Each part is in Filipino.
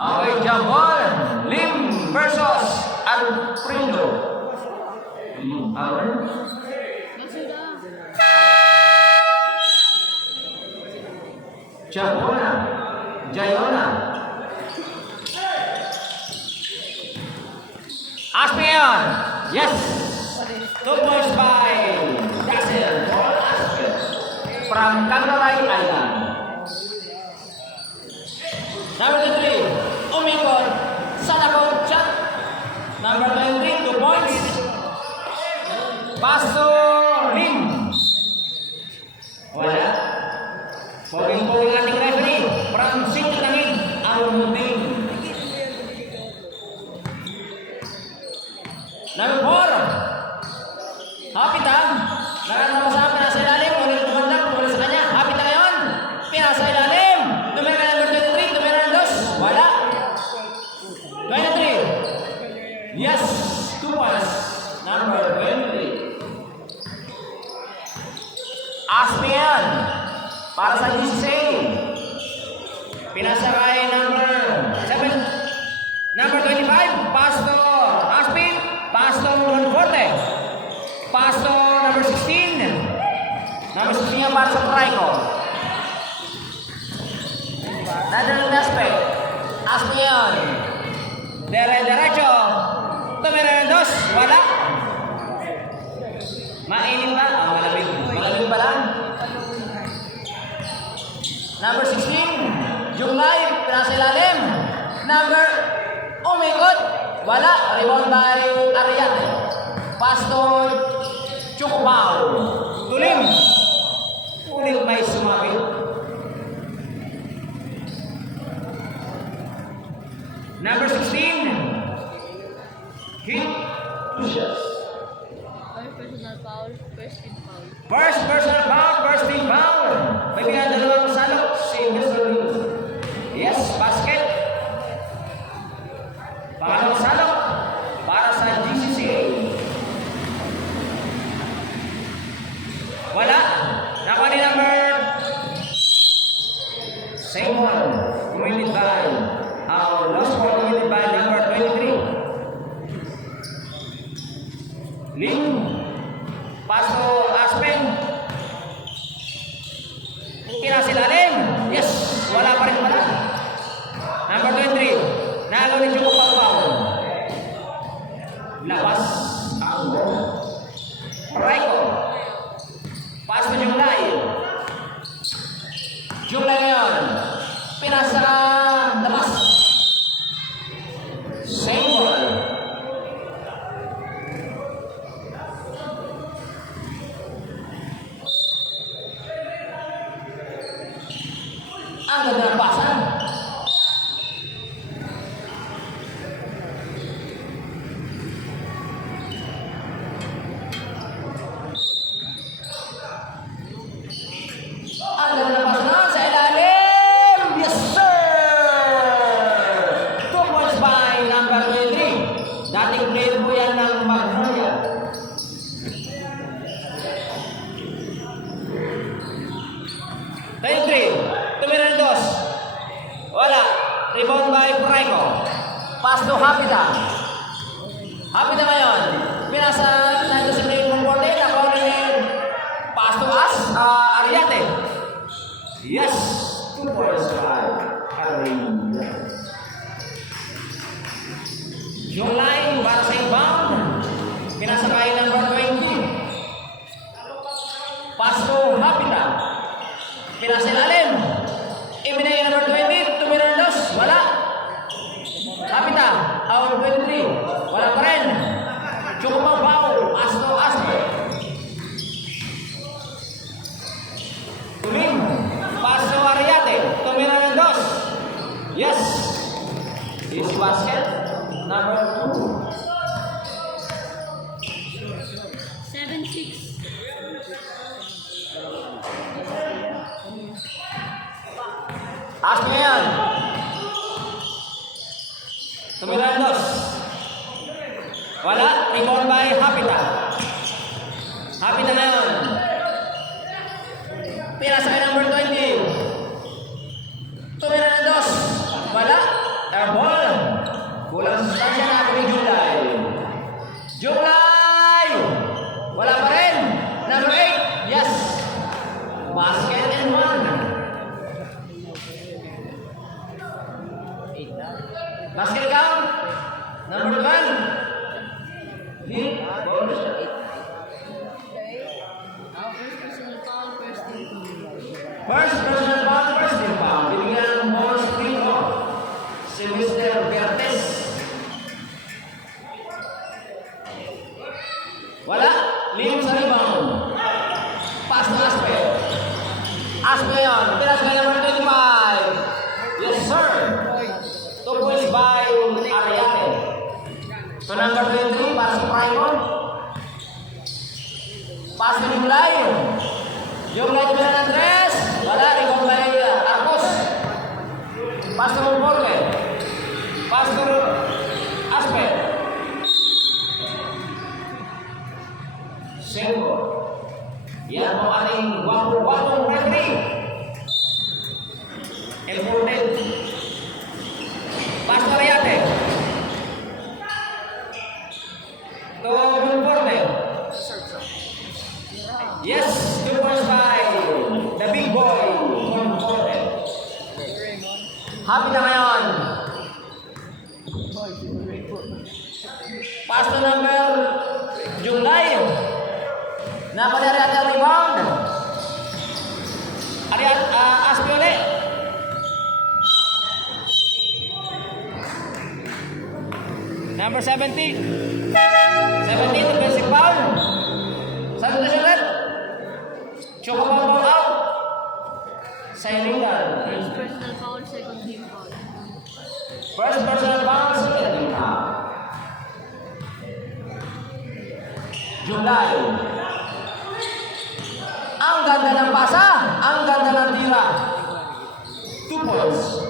Okay, Jabon, Lim versus Alfredo. Jabona, Jayona. Aspion, yes. 2 points by Brazil for Aspion from Kangarai Island. Number 3, Umikor Sanako Chat. Number 23, 2 points. Paso Lim. Wala. Poging-poging ating referee from Singlangin Almuting. Number 4, Hapitan. Nakatapos na sa ilalim. Ulit tumandang, tumula sa kanya. Hapitan ngayon. Pinasa ilalim. Tumira number 23, tumira ng 2. Wala. 23. Yes, 2 points. Number 23. Aspian. Para sa GCA. Pinasa kay number 7. Number 25, Pasto Aspin. Pasto Monforte. Pasto number 16. Number 16 niya para sa Trico. Nadal aspect. Aspian. Derecho. Tumira ng 2. Wala. Mainit ba? Malamig. Malamig ba lang? Number 16, Junglay, pinasa ilalim. Number, umikot. Wala. Rebound by Ariate. Pastor Chukbao. Tulim. Ulit may sumabit. Number 16, hit. 2 shots. First personal foul, first team foul. May pinadalawang salok si Mr. Lee. Yes, basket. Pangalawang salok para sa GCCA. Wala. Nakuha ni number same one. Committed by lost ball committed by number 23. Ling. Paso Aspen. Pinasilalim. Yes. Wala pa rin pala. Number 23. Nagawin yung pagpapaw. Lawas. Ang Raiko. Paso Junglay. Junglay ngayon. Pinasa labas. Same ball. Ang ganda ng pasan. Ang ganda ng pasan sa ilalim. Yes, sir! 2 points by number 23. Dating player po yan ng Magnolia. Tumira ng 2. Wala. Rebound by Fraiko. Pass to Hapita. Hapita ngayon. Pinasa nandun si Blake Monforte. Nakuha ni pass to Ariate. Yes. 2 points by Arena. Yung line para sa inbound. Pinasa kay number 20. Pass to Hapita. Pinasa ilalim. Ibinay number 20. Tumira ng 2. Wala. Hapita. Out 23. Aspe ngayon. Tumira ang dos. Wala. Rebound by Hapita. Hapita ngayon. Tira sa number 20. Tumira ng dos. Wala. Airball. Kulang sustansya na kay Julay. Julay! Wala pa rin. Number 8. Yes. Basket and one. Basket count. Number 12. Hit. Ball. First personal foul, first team foul. Binigyan ng ball screen off si Mr. Bertes. Wala. Lim sa rebound. Pass to Aspe. Aspe yun. Tiras ka number 25. Yes, sir. 2 points by Ariane. So number 23, pass to Primon. Pass to Julay. Julay to Andres. Wala. Rebound by Arcos. Pass to Monforte. Pass to Aspe. Sengko. Yan po ating wapong referee. Important. Pass to Ariate. To Monforte. Yes, 2 points by the big boy, Monforte. Happy na ngayon. Pass to number Julay. Napadari at ang rebound. Aspe ulit. Number 17. 17, defensive foul. Saan ito siya ulit? Choco ball out. Sailingan. First personal foul, second team foul. First personal foul, second team foul. Julay. Ang ganda ng pasa. Ang ganda ng tira. 2 points.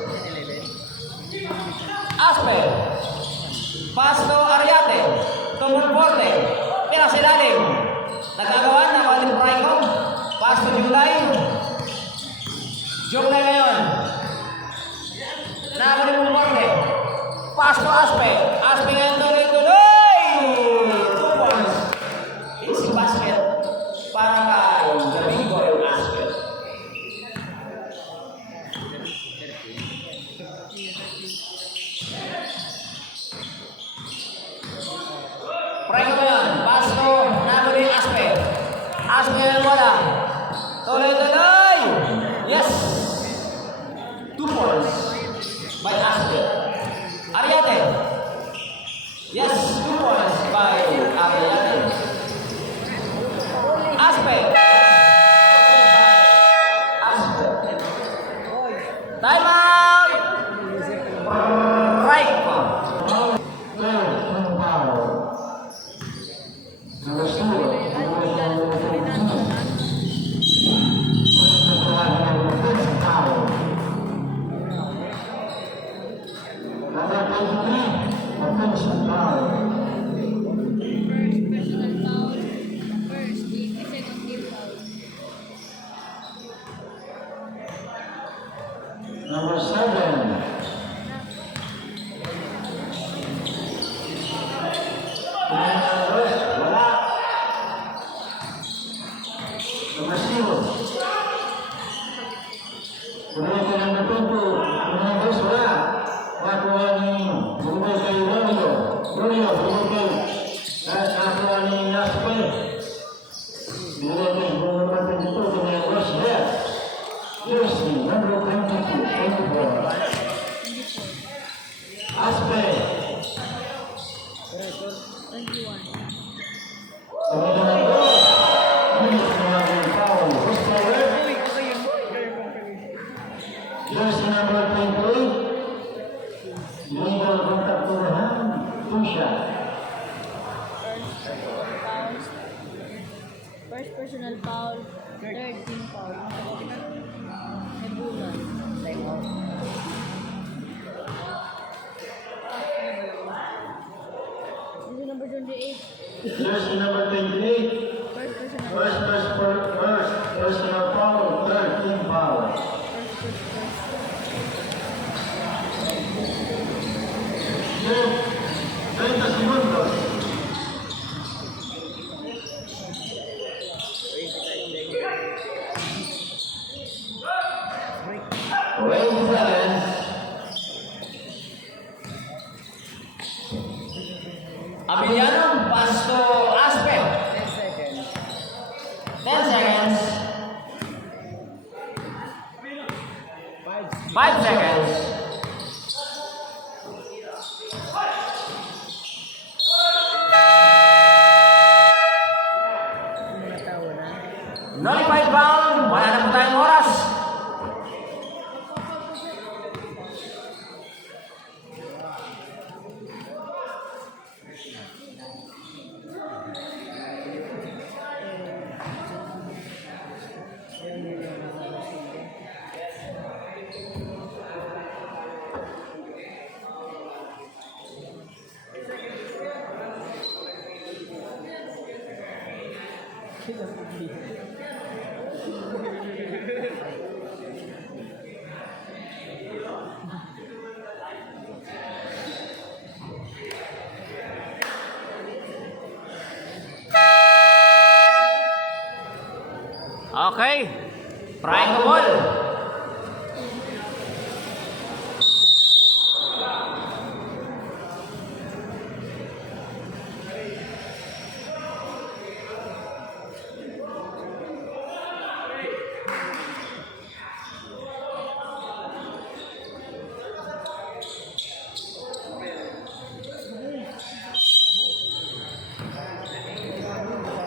Aspe. Pass to Ariate. To Monforte. Tira sa ilalim. Nagkagawa na Walid Praiko. Pass to Julay. Julay ngayon. Nakabali Monforte. Pass to Aspe. Aspe ngayon tuloy-tuloy. 2 points. Easy basket para kay the big boy Aspe. Praiko ngayon. Pass to Nabali Aspe. Aspe ngayon wala. Tuloy-tuloy. Yes. 2 points by Aspe. Ariate. Yes, 2 points by Ariate. Aspe. Aspe. Time out. Right. First personal foul, first team, second team foul. Number 7. Wala. Number 0. Kemudian ke number 20. Number 11 wala. Nakuha ni bumibay kay Romeo. Romeo bumibay. Nakuha ni Aspe. Bumibay kay number 22 dengan Rosberg. Jersey number 22, 24. Aspe. 21. Kemudian minus mengambil foul. Rosberg. Jersey number 28. Legal contact to the hand. 2 shot. First personal foul, third team foul. Nebulan. Jersey number 28. First personal foul, third team foul. 30 segundos. Wait seconds. Abiliano, pass to Aspe. 10 seconds. 5 seconds. Nullified round. Wala na po tayong oras. Okay. Trying the ball.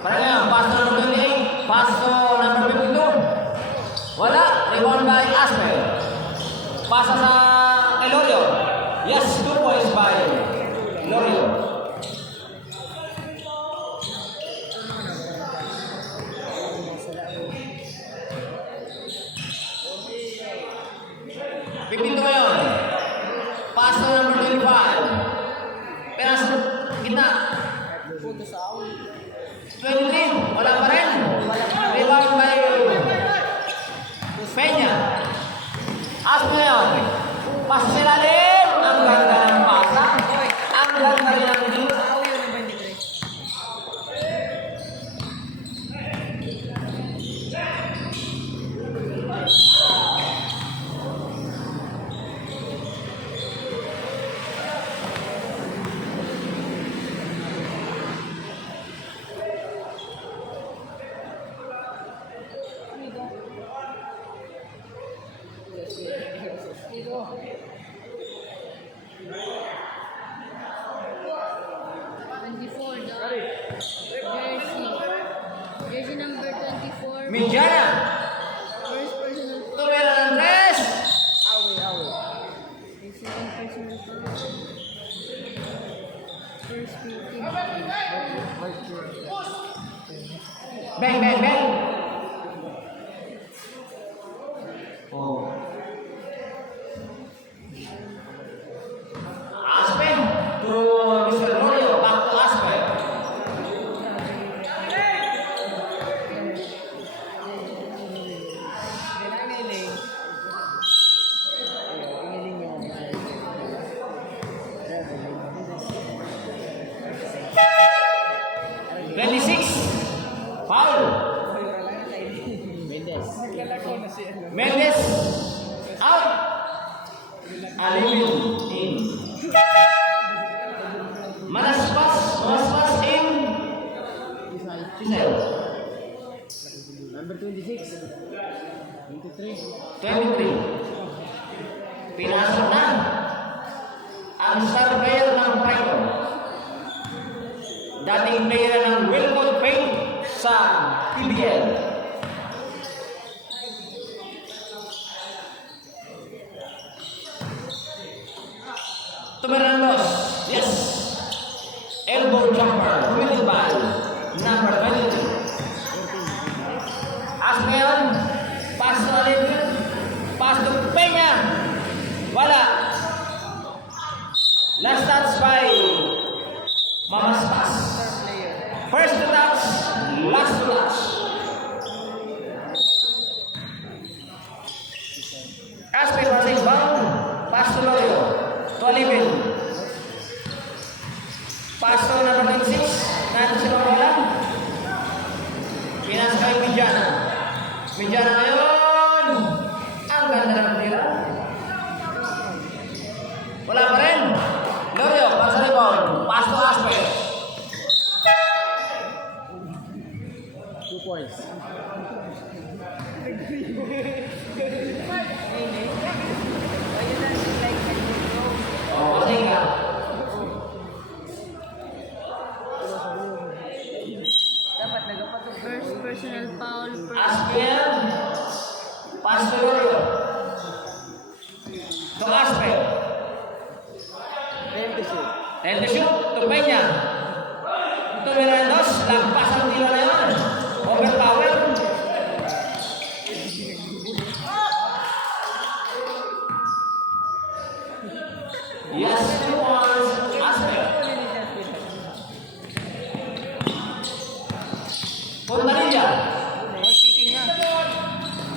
Parang pass to number 28, pass to number 52. Wala, rebound by Asper. Pasa sa Elorio. Yes, 2 points by Elorio. Pipinto ngayon. Pass to number 25. Pero sa gitna. 23, wala pa rin. Rebound by Peña. As ngayon. Pasa sa ilalim. Ang ganda ng pasa. Ang ganda rin ang dito. Jersey number 24. Mediana. First personal. Tumira ng 3. Second personal foul. First team. Bang, bang, bang. Oh. Aspe to Mr. Rorio. Back to Aspe. Foul. Mendes out. Alimin in. Maspas in. Giselle. Number 26. 23. 23. Pinasok na ang star player ng Pride. Dating player ng Wilmot Payne sa PBL. Tumerandos, yes. Elbow jumper, middle ball, number 22. As ngayon, pass to Alipin, pass to Peña. Wala. Last touch by Mamaspas. To Aspe. Time to shoot. To Peña. To Mirandos. Lagpas ang tiro na yun. Overpower. Yes, 2 points. Aspe. Puntanilla.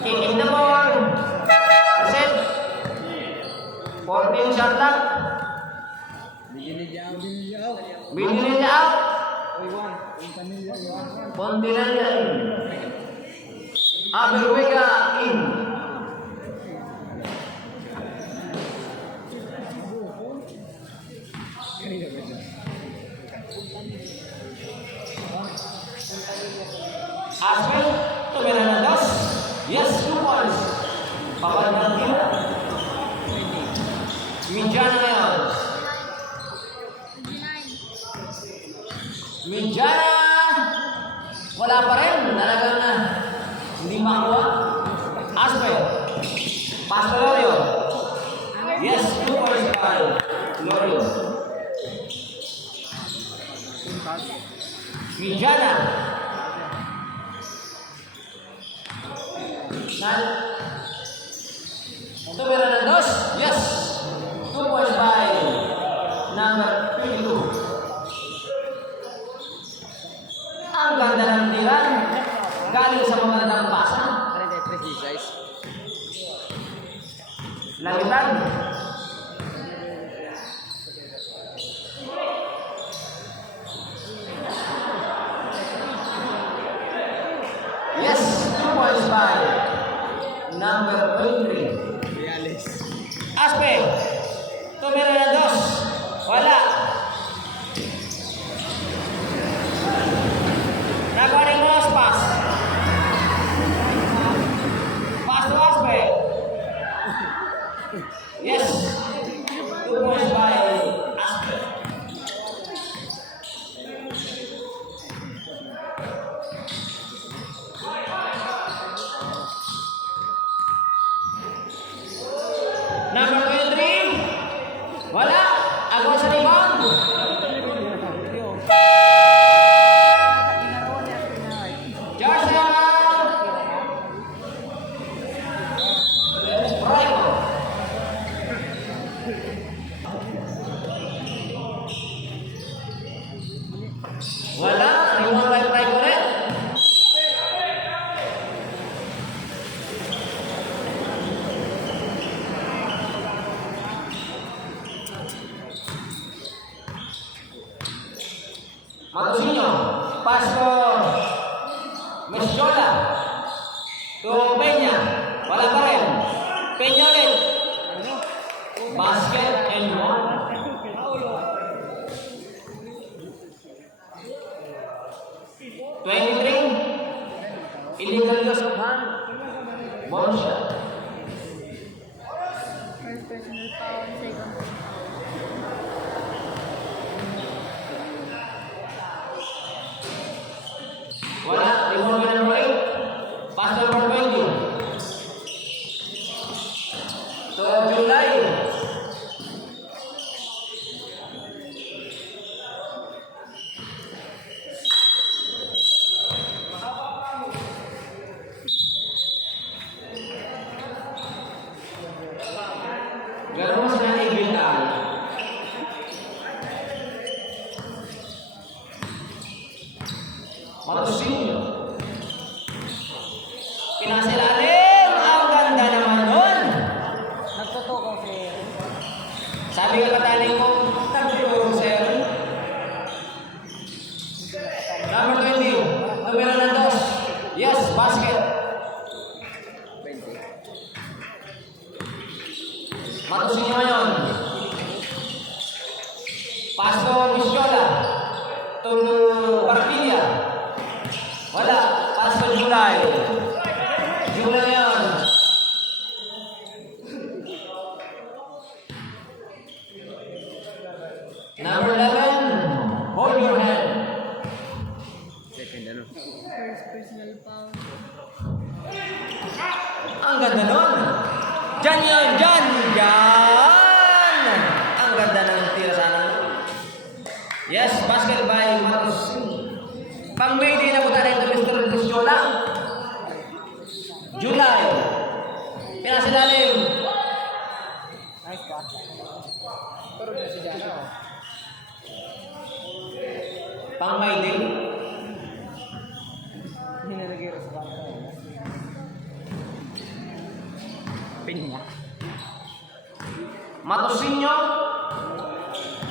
Kicking the ball. Set. 14 shot clock. Binili niya out. Pontinella in. Aberwega in. Aspen, tumira ng dos. Yes, 2 points. Papalit ng tira. Mijana ngayon. 29. Mijana! Wala pa rin. Talagang na. Hindi makuha. Aspen. Pass to Lorio. Yes, 2 points by Lorio. Mijana. Tumira ng dos. Yes. 2 points by number 22. Ang ganda ng tira. Galing sa magandang pasa. Langitan. Yes, 2 points by number 23. Aspe. Tumira ng dos. Wala. Nagaling mo ang pass. Pass to Aspe. Yes. 2 points by Aspe. Number 23. Wala. Ako sa rebound. George Allen. Right. Wala. Rebound by Frank ulit. Matosinho, pass to Mesjola, to Peña, wala pa rin. Peña ulit. Basket and one. Illegal use of hand. Ball shot. First personal foul, second. Wala, rebound by number 8. Pass number 20. To July. Ganun sa ibitan. Matosinho. Pinasilalim. Ang ganda naman nun. Nagtotoo si Sabi ka kataling ko, tagpuro sir. Number 20. Numero ng dos. Yes, basket. Matosinho ngayon. Paso Misjola. To Barquilla. Wala. Paso July. July yan. Number 11. Hold your hand. First personal foul. Ang ganda nun. Diyan yun. Diyan. Diyan. Nice pass. Pero na si Jana, oh. Pang may day. Hindi na nag-i-respond. Pinya. Matosinyo.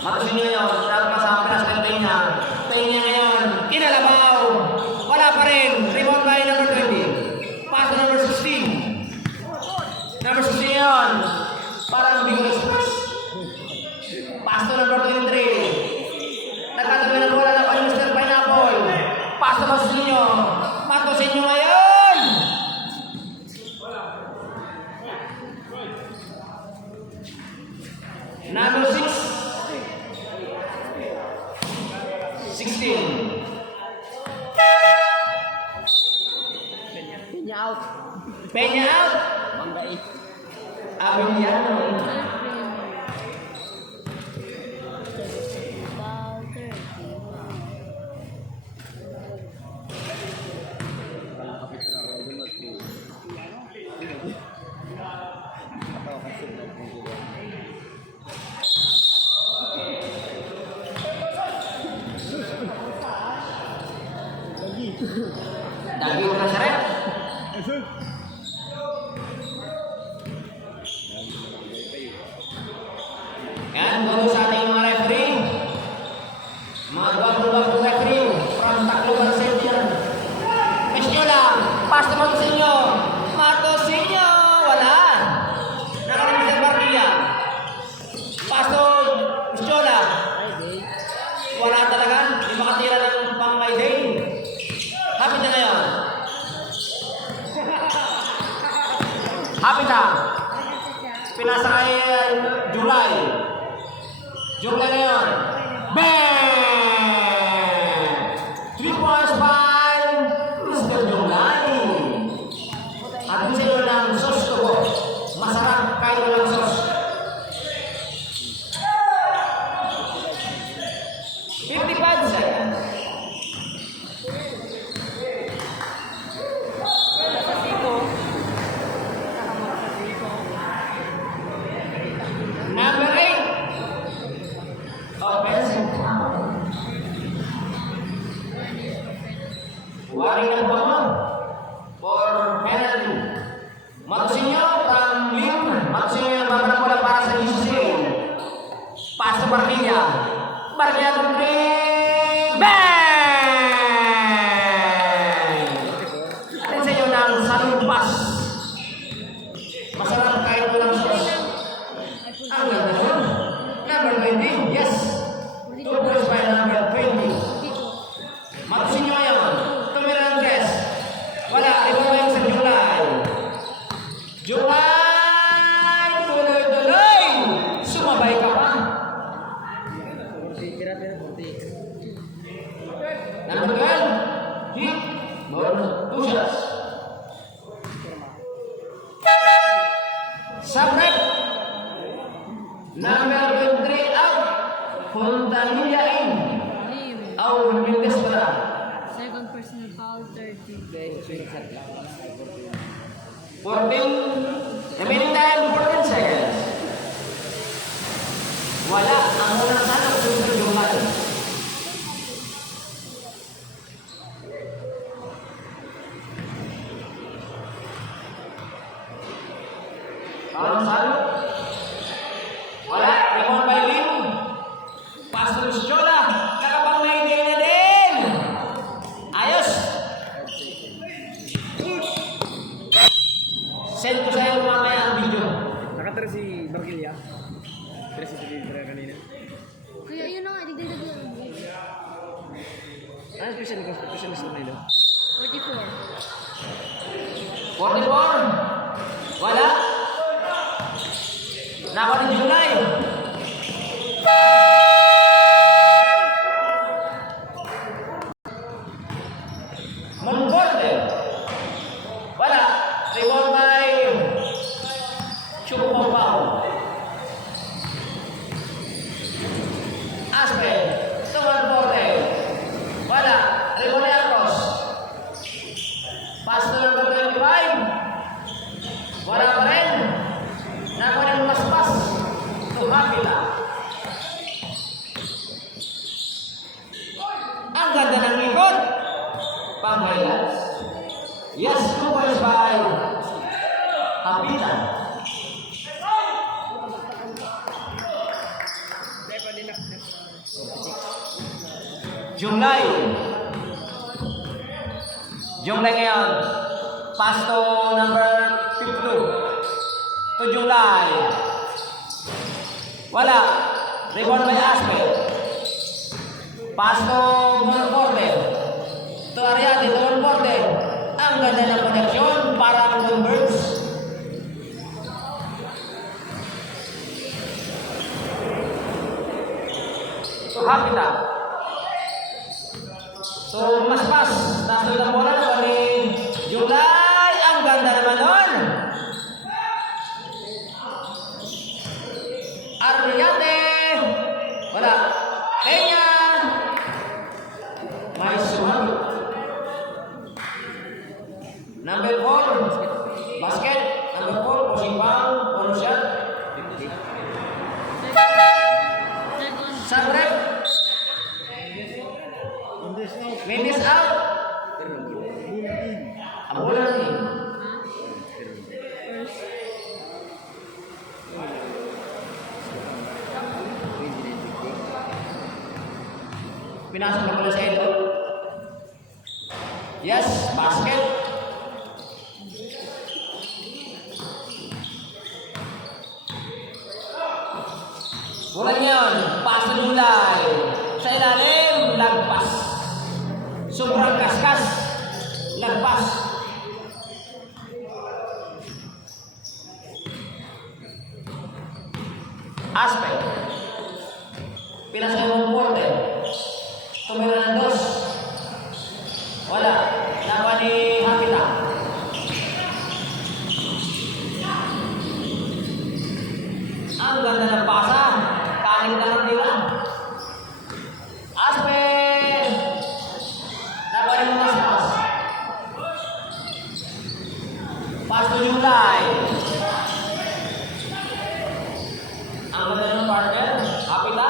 Matosinyo yun. Dapat kasama ka sa Peña. Peña ngayon. Kinalabaw. Wala pa rin. Rebound by number 20. Pass to number 16. Number 16 yun. Parang vigorous pass. Pass to number 23. Nagkatabi ng bola na pa yung Mr. Pineapple. Pass to Matosinyo. Matosinyo ngayon. Number 6. 16. Pinya out. Peña out. Mangga 8. Abeliano. Foul 30. Daging ka sa red. Yan, bago sa ating mga referee. Mga bago referee from Tacloban City. Mesyola, pass to Matosinyo. Matosinyo, wala. Nakarating sa Barquilla. Pass to Mesyola. Wala talaga. Hindi makatira ng pang my day. Hapit na ngayon. Hapit na. Pinasa kay July. July na yun. Bang! 3 points by Mr. July. At gusto ng sauce ko po. Masarap kahit walang sauce. 55 seconds. Number 8. Offensive foul. Waring ng bama for penalty. Matosinyo from Lim. Matosinyo yung babanang bola para sa GCA. Pass to Barquilla. Barquilla to 3. Bang! Atin sa inyo ng salong pass. Masarap kahit walang sauce. Ang ganda yun. Number 20, yes. 2 points by number 20. Matosinyo yun. Tumira ng dress. Wala, iba mo yung sa July. July! Tuloy-tuloy! Sumabay ka pa. Tira-tira 40. Number 12, hit. More 2 shots. Subret. Number 23 out. Fontanilla in. Lim. Out Mendes para. Second personal foul 30. 14. Remaining time 14 seconds. Wala. Ang unang sanang susunod yung mali. Ang salo. Wala. Rebound by Lim. Pass to Mesyola. Nakapang na din. Ayos. Send ko sa'yo mamaya ang video. Nakatira si Barquilla. Tira si Tira kanina. Kaya yun na nga, digdag yun. Ano specialist na nila? 44. 44. Wala. Nako ni July. Monforte. Wala. Rebound by Chupopao. Aspe. To Monforte. Wala. Rebound by Arcos. Pass to number 25. Wala pa rin. Nakuha ng mas pass. Junglay. Junglay ngayon. Pass to number 52. To Junglay. Wala. Rebound by Aspe. Pass to Monforte. To Ariate, to Monforte. Ang ganda ng connection. Parang converts. To Hapita. So, mas nasa yung bola na kami. July, ang ganda naman nun. Arriate. Wala. Kenya. May sumagot. Number 4. Basket. Number 4. Pushing ball. Bonus shot. Sabrek. Miss out. Ang bola ni. Pinasok na pala sa Edo. Yes, basket. Bola niyon, pass na Julay. Sa ilalim, lagpas. Sobrang kaskas. Lagpas. Aspect. Pila sa yung porte. Tumira ng dos. Wala. Nawa ni Hapita. Ang ganda ng pasa. Kanin ka ng tira. Aspect. Nawa ni Masas. Pass to Julay. Ang ganda ng partner. Hapita.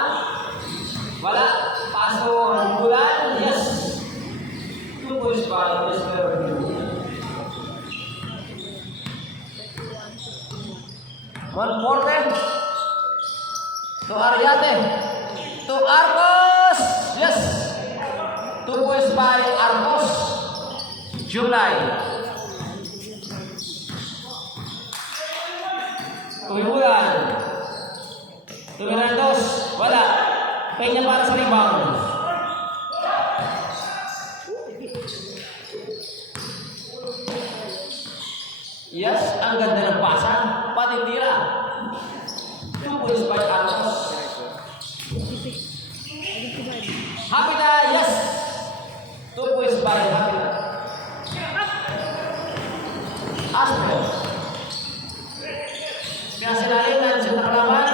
Wala. Paso bulan. Yes. 2 points by Mr. One quarter. To Ariate. To Arcos. Yes. 2 points by Arcos. July. Tumibulan. Tumibulan dos. Wala. Kanya para sa rebound. Yes, ang ganda ng pasa. Pati tira. 2 points by Arcos. Hapita, yes. 2 points by Hapita. Astro. Pinasilalim sa takalaman.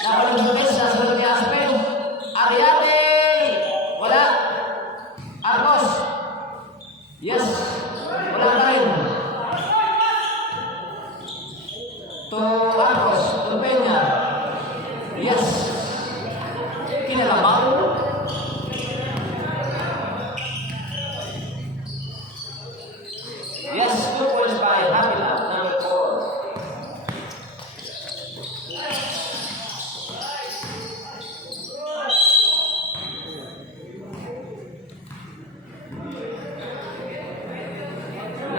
Nakulang bukis sa sunod ni Aspe. Ariate. Wala. Arcos. Yes. Wala na rin. To Arcos. To Peña. Yes. Kinalabaw. Yes. 2 points by Havila. Number 4.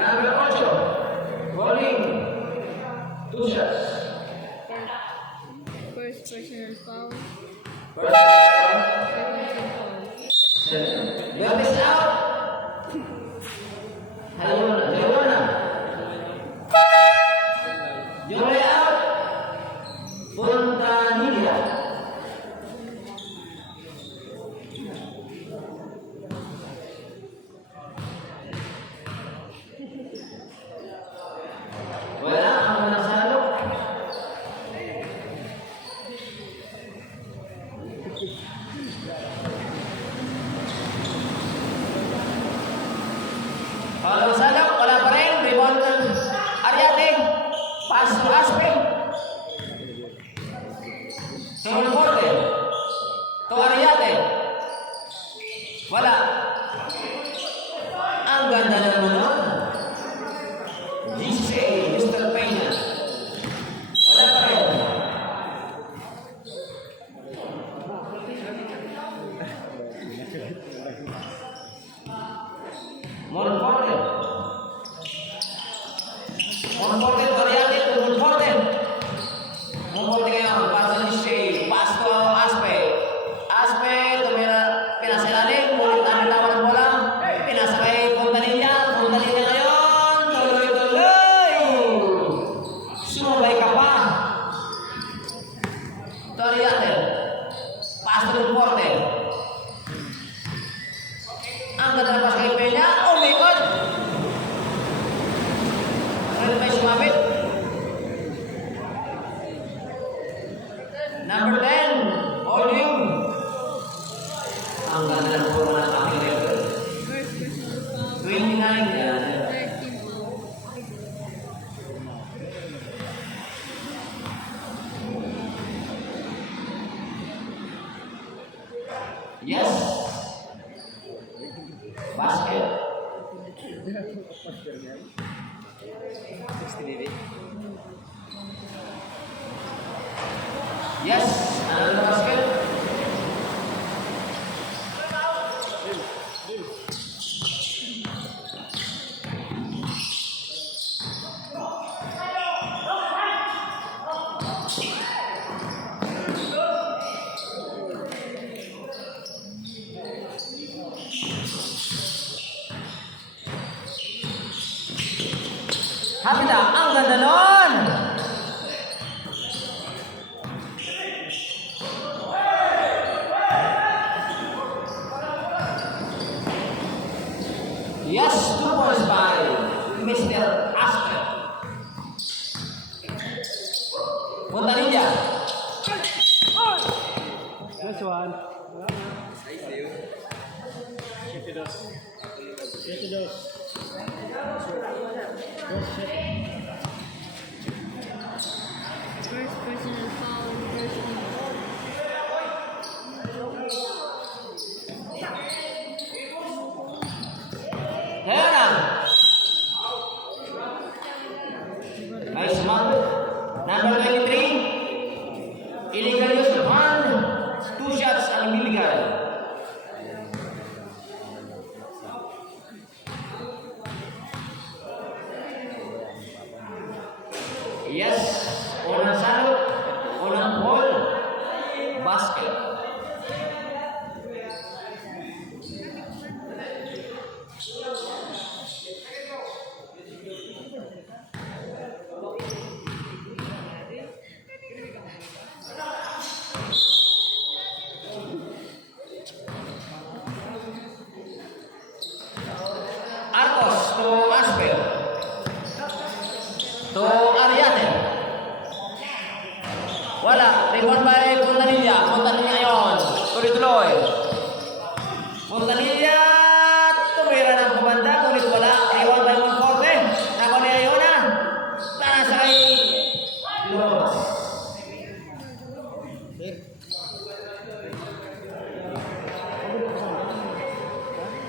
Number 8. Bowling. 2 shots. First personal foul. First. Second foul. Left is out. Leona. Julia out. Fontanilla. Wala ang manasalo. Kalau salak, wala pa rin. Rebound ng Ariate. Pass to Aspe. To Monforte. To Ariate. Wala. Ang ganda ng mga. GC, Mr. Peña. Wala pa rin. Number 10, Odium. Ang ganda ng forma ng aking level. First personal foul. 29 yan. Third team foul. Yes. Basket. 60 dili. Yes. Another basket. Hapita, ang ganda nun! Yes, 2 points by Mr. Asper. Punta ninja. Next one. First personal foul. First team foul. Kaya na. Nice one. Number 23. Illegal use of hand. 2 shots ang illegal. Yes. Unang salot. Unang ball. Basket. Arcos to Asper. To Ariate. Wala. Rebound by Puntanilla. Puntanilla ayon. Tuloy-tuloy. Puntanilla. Tumira ng pabanda. Ulit wala. Rebound by Monforte. Nako ni Ayona. Taas ay Lobos.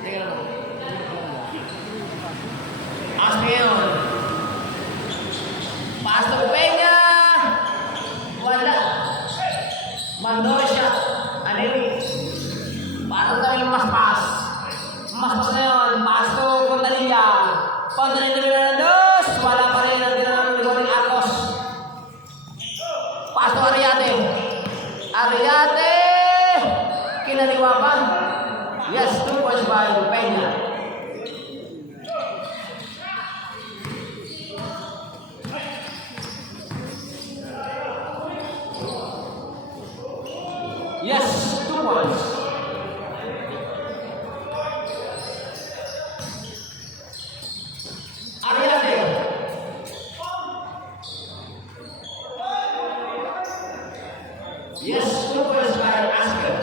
Tingnan mo. Asmion. Pastor Peña. Wala. Mandosha. Anili. Paano tayo mas-pas? Mas-pas na yun. Pastor Puntanilla. Puntanilla na dos. Wala pa rin ang ginagawa ni Goring Arcos. Pastor Ariate. Ariate. Kinaliwapan. Yes, 2 points by Peña. Yes, 2 points. Ariate. Yes, 2 points by Asper.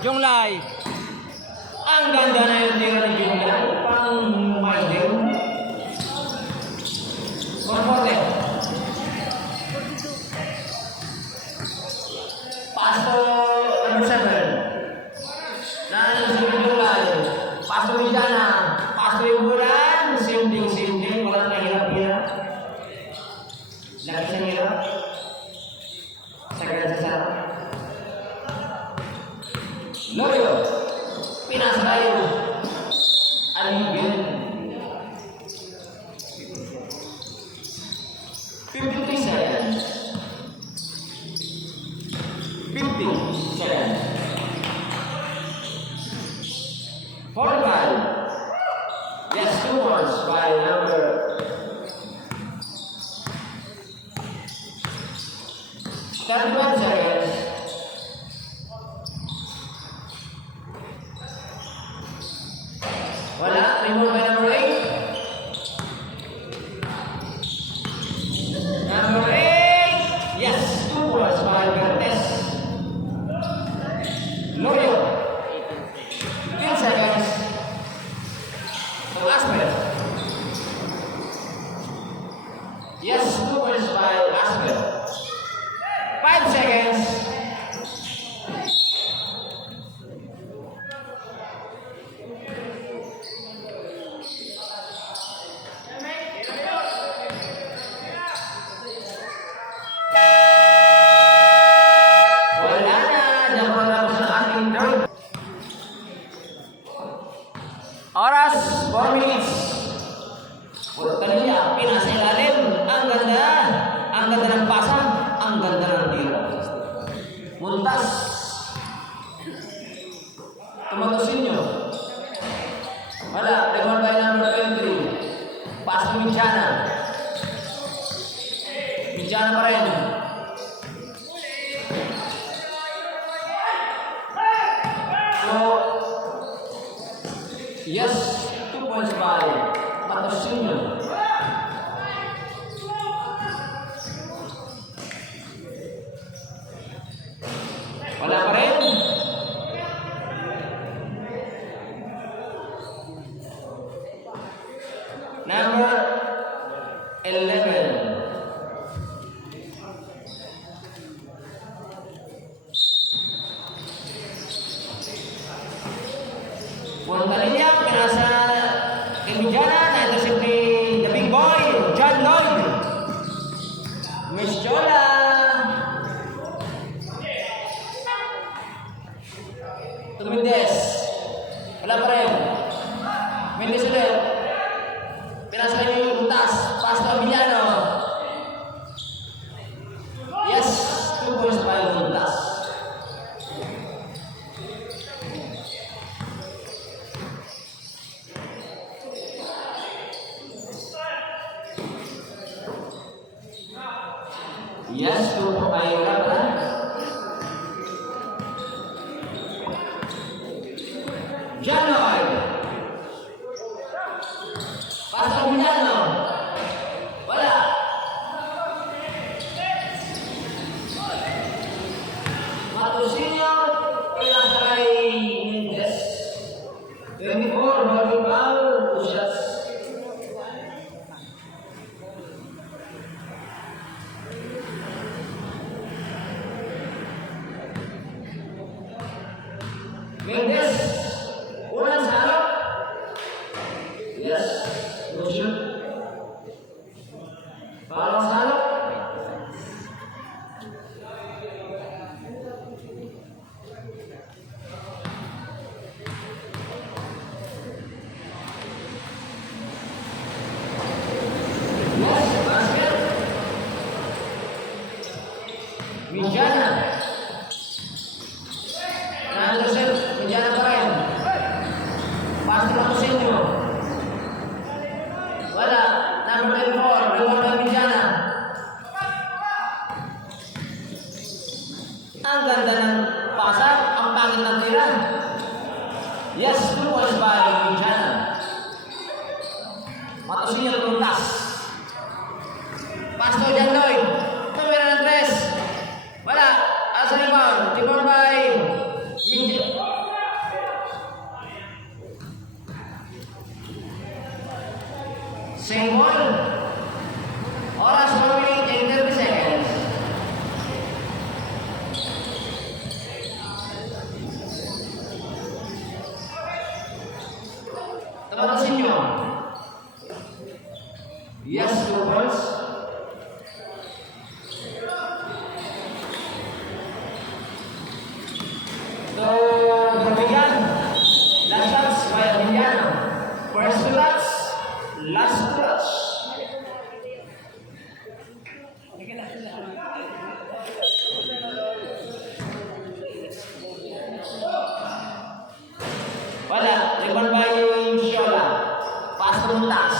Jonglai. Ang ganda na yung tira ni Junglan. Pang Maiden. Conforte. Pasto number 7. Nani si Junglan. Pasto Mijana. Pasto Iburan. Sinding. Walang kahirap-hirap. Lagi sa hirap. Sagad sa sarap. Loyo. Pinas tayo. Aligin. 53 seconds. 50 seconds. 45. Yes, 2 points by number 31 seconds. Wala, reward by number 8. Number 8. Yes, 2 points by Bertes. Loyo. 15 seconds. So Asper. Yes, 2 points by Asper. 5 seconds. Wala na. Diyan ko lang sa ating third. Oras, 4 minutes. Puro kanina, pinasa ilalim. Ang ganda. Ang ganda ng pasang. Ang ganda ng tira. Muntas. Tumatusin nyo. Wala. Record by number 23. Pass to Mijana. Mijana pa rin. So, yes, 2 points by Patrocinio. Wala pa rin. Number 11. Punta niya, pinasa kay Mijana, na ito si the big boy, John Lloyd. Miss Chola. Tumindes. Wala pa rin. Mendes ulit. Pinasa niya yung butas. Pasto Emiliano. Yes, 2 points pa yung butas. Yes, 2 po ay wala pa. Janoy. Pastor Emiliano. Wala. Matusinyo. Pinasa kay Mendes. 24, holding foul. 2 shots. Mendes, unang sa harap. Yes, good shoot. Parang sa harap. Yes, basket. Mijana. Anderson, Mijana pa rin. Pastor Patrocinio. Wala. Number 24, reward by Mijana. Ang ganda ng pasar, ang pangit ng tira. Yes, 2 points by Mijana. Patrocinio tuntas. Pastor John Lloyd. Tumira ng 3. Wala. Asa rebound. Rebound by Mijana. Same ball. Oras 1 minute and 30 seconds. Tapasin nyo. Yes, 2 points. So, Barbigyan. Last shots by Emiliano. First 2 shots. Last touch. Wala. Rebound by Shola. Pass to Luntas.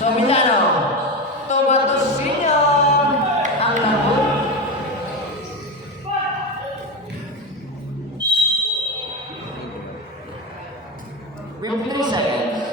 Domitano. Tomatosino. Ang lambot. With 3 seconds.